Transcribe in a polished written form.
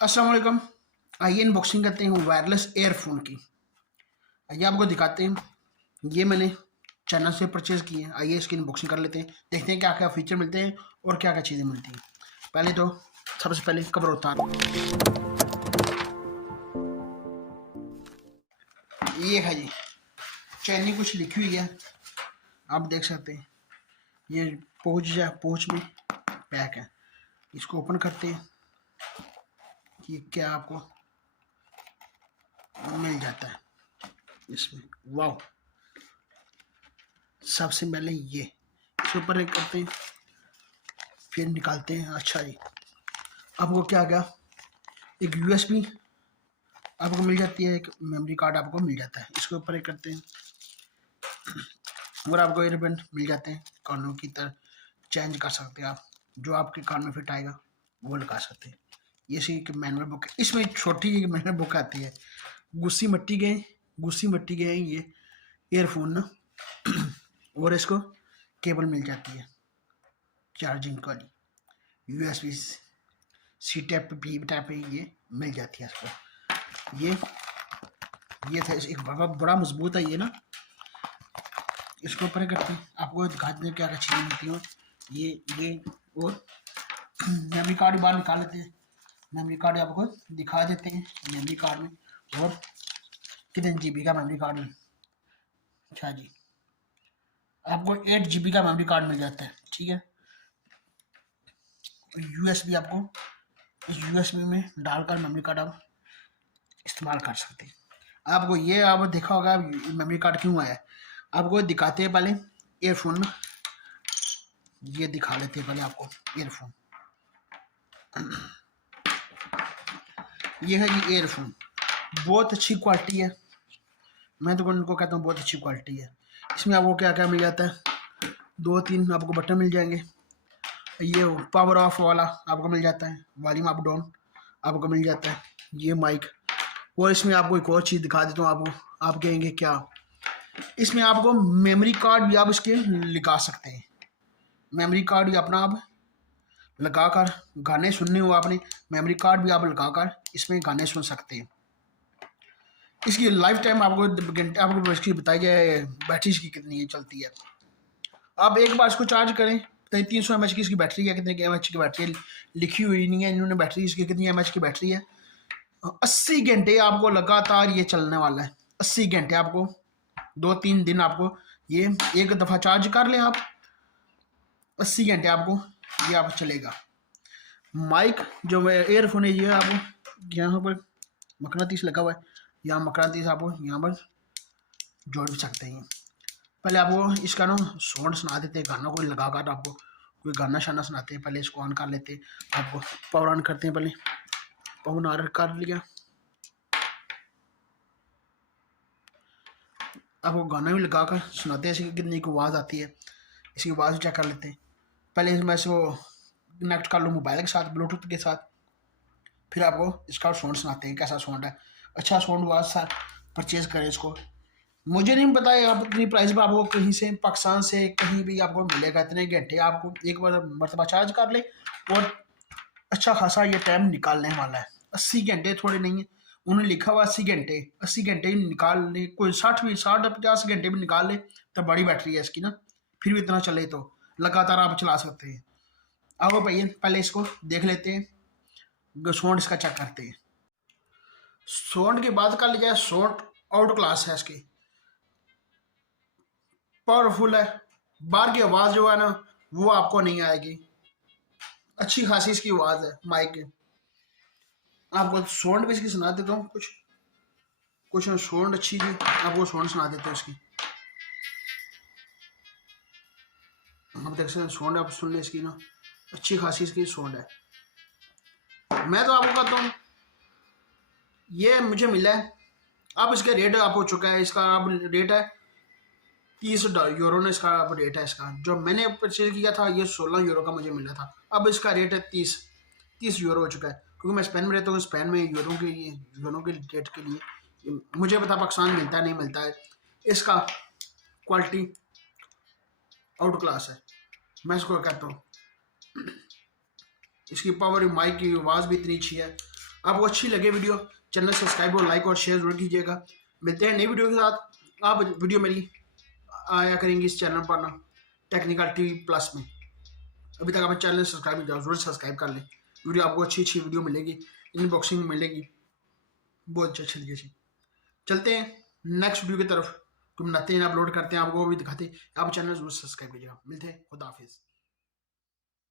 अस्सलाम वालेकुम। आइए अनबॉक्सिंग करते हैं वायरलेस एयरफोन की। आइए आपको दिखाते हैं। ये मैंने चाइना से परचेज़ किए हैं। आइए इसकी अनबॉक्सिंग कर लेते हैं, देखते हैं क्या क्या फीचर मिलते हैं और क्या क्या चीज़ें मिलती हैं। पहले तो सबसे पहले कवर उतारो। ये है जी, चाइनी कुछ लिखी हुई है, आप देख सकते हैं। ये pouch में पैक है। इसको ओपन करते हैं कि क्या आपको मिल जाता है इसमें। वाह, सबसे पहले ये इसके ऊपर एक करते हैं, फिर निकालते हैं। अच्छा जी, आपको क्या क्या एक यूएसबी आपको मिल जाती है, एक मेमोरी कार्ड आपको मिल जाता है। इसके ऊपर एक करते हैं और आपको ईयरबड मिल जाते हैं। कानों की तरह चेंज कर सकते हैं आप, जो आपके कान में फिट आएगा वो लगा सकते हैं। ये सी एक मैनुअल बुक है, इसमें छोटी एक मैनुअल बुक आती है। गुस्सी मट्टी गए ये ईयरफोन ना और इसको केबल मिल जाती है चार्जिंग वाली, USB C type B type ये मिल जाती है इसको। ये था एक बड़ा मजबूत है ये ना। इसके ऊपर करते हैं, आपको दिखाते हैं क्या क्या चीज़ें मिलती हैं। ये और मेमोरी कार्ड बाहर निकाल लेते हैं। मेमोरी कार्ड आपको दिखा देते हैं। मेमोरी कार्ड में और कितने जीबी का मेमोरी कार्ड में। अच्छा जी, आपको 8 जीबी का मेमोरी कार्ड मिल जाता है, ठीक है। यूएसबी आपको इस यूएसबी में डालकर मेमोरी कार्ड आप इस्तेमाल कर सकते हैं। आपको ये आप देखा होगा मेमोरी कार्ड क्यों आया है, आपको दिखाते हैं पहले ईयरफोन। ये दिखा लेते हैं पहले आपको ईयरफोन। ये है जी ईयरफोन, बहुत अच्छी क्वालिटी है। मैं तो उनको कहता हूँ बहुत अच्छी क्वालिटी है। इसमें आपको क्या क्या मिल जाता है, 2-3 आपको बटन मिल जाएंगे। ये पावर ऑफ वाला आपको मिल जाता है, वॉल्यूम अप डाउन आपको मिल जाता है। ये माइक, और इसमें आपको एक और चीज़ दिखा देता हूँ आपको। आप कहेंगे क्या, इसमें आपको मेमोरी कार्ड भी आप इसके लगा सकते हैं। मेमोरी कार्ड भी अपना आप लगाकर गाने सुनने हो आपने, मेमोरी कार्ड भी आप लगाकर इसमें गाने सुन सकते हैं। इसकी लाइफ टाइम आपको घंटे आपको इसकी बताई जाए, बैटरी इसकी कितनी चलती है। आप एक बार इसको चार्ज करें, 300 mAh की इसकी बैटरी है। कितने mAh की बैटरी लिखी हुई नहीं है इन्होंने, बैटरी इसकी कितनी mAh की बैटरी है। 80 घंटे आपको लगातार ये चलने वाला है। 80 घंटे आपको 2-3 दिन आपको ये एक दफ़ा चार्ज कर लें आप, 80 घंटे आपको ये आप चलेगा। माइक जो एयरफोन है ये आपको यहाँ पर मकनातीस लगा हुआ है, यहाँ मकनातीस आपको यहाँ पर जोड़ भी सकते हैं। पहले आपको इसका ना साउंड सुना देते हैं, गाना कोई लगा कर आपको कोई गाना शाना सुनाते हैं। पहले इसको ऑन कर लेते हैं, आपको पावर ऑन करते हैं। पहले पावर ऑन कर लिया, आपको गाना भी लगा कर सुनाते हैं इसकी कितनी की आवाज़ आती है। इसकी आवाज़ चेक कर लेते हैं। पहले मैं इसको कनेक्ट कर लूँ मोबाइल के साथ, ब्लूटूथ के साथ, फिर आपको इसका साउंड सुनाते हैं कैसा साउंड है। अच्छा साउंड हुआ सर, परचेज़ करें इसको। मुझे नहीं पता है आप इतनी प्राइस में आपको कहीं से पाकिस्तान से कहीं भी आपको मिलेगा। इतने घंटे आपको एक बार मरतबा चार्ज कर ले और अच्छा खासा ये टाइम निकालने वाला है। 80 घंटे थोड़े नहीं है, उन्होंने लिखा हुआ 80 घंटे। 80 घंटे ही निकाल ले, कोई 60-50 घंटे भी निकाल ले तो बड़ी बैटरी है इसकी ना, फिर भी इतना चले तो लगातार आप चला सकते हैं। आओ भैया पहले इसको देख लेते हैं, साउंड इसका चेक करते हैं। साउंड की बात कर ली जाए, साउंड आउट क्लास है इसकी, पावरफुल है। बाहर की आवाज़ जो है ना वो आपको नहीं आएगी, अच्छी खासी इसकी आवाज़ है माइक की। आपको साउंड भी इसकी सुना देता हूँ, कुछ साउंड अच्छी थी, आपको साउंड सुना देते हैं इसकी। आप देख सकते हैं साउंड, आप सुन ले इसकी ना, अच्छी खासी इसकी साउंड है। मैं तो आपको कहता हूँ ये मुझे मिला है। अब इसका रेट आप हो चुका है, इसका अब रेट है 30 यूरो ने इसका अब रेट है। इसका जो मैंने परचेज किया था ये 16 यूरो का मुझे मिला था, अब इसका रेट है 30 यूरो हो चुका है। क्योंकि मैं स्पेन में रहता हूँ, स्पेन में यूरो के रेट के लिए मुझे पता पाकिस्तान मिलता है नहीं मिलता है। इसका क्वालिटी आउट क्लास है, मैं इसको कहता हूँ। इसकी पावर, माइक की आवाज़ भी इतनी अच्छी है, आपको अच्छी लगे वीडियो, चैनल सब्सक्राइब और लाइक और शेयर जरूर कीजिएगा। मिलते हैं नई वीडियो के साथ। आप वीडियो मेरी आया करेंगी इस चैनल पर ना, टेक्निकल टीवी प्लस में। अभी तक आप चैनल सब्सक्राइब किया जरूर सब्सक्राइब कर लें। वीडियो आपको अच्छी अच्छी वीडियो मिलेगी, अनबॉक्सिंग मिलेगी बहुत अच्छी तरीके से। चलते हैं नेक्स्ट वीडियो की तरफ, तो बनाते हैं, अपलोड करते हैं, आपको भी दिखाते हैं। आप चैनल जरूर सब्सक्राइब कीजिएगा। मिलते हैं, खुदा हाफिज़।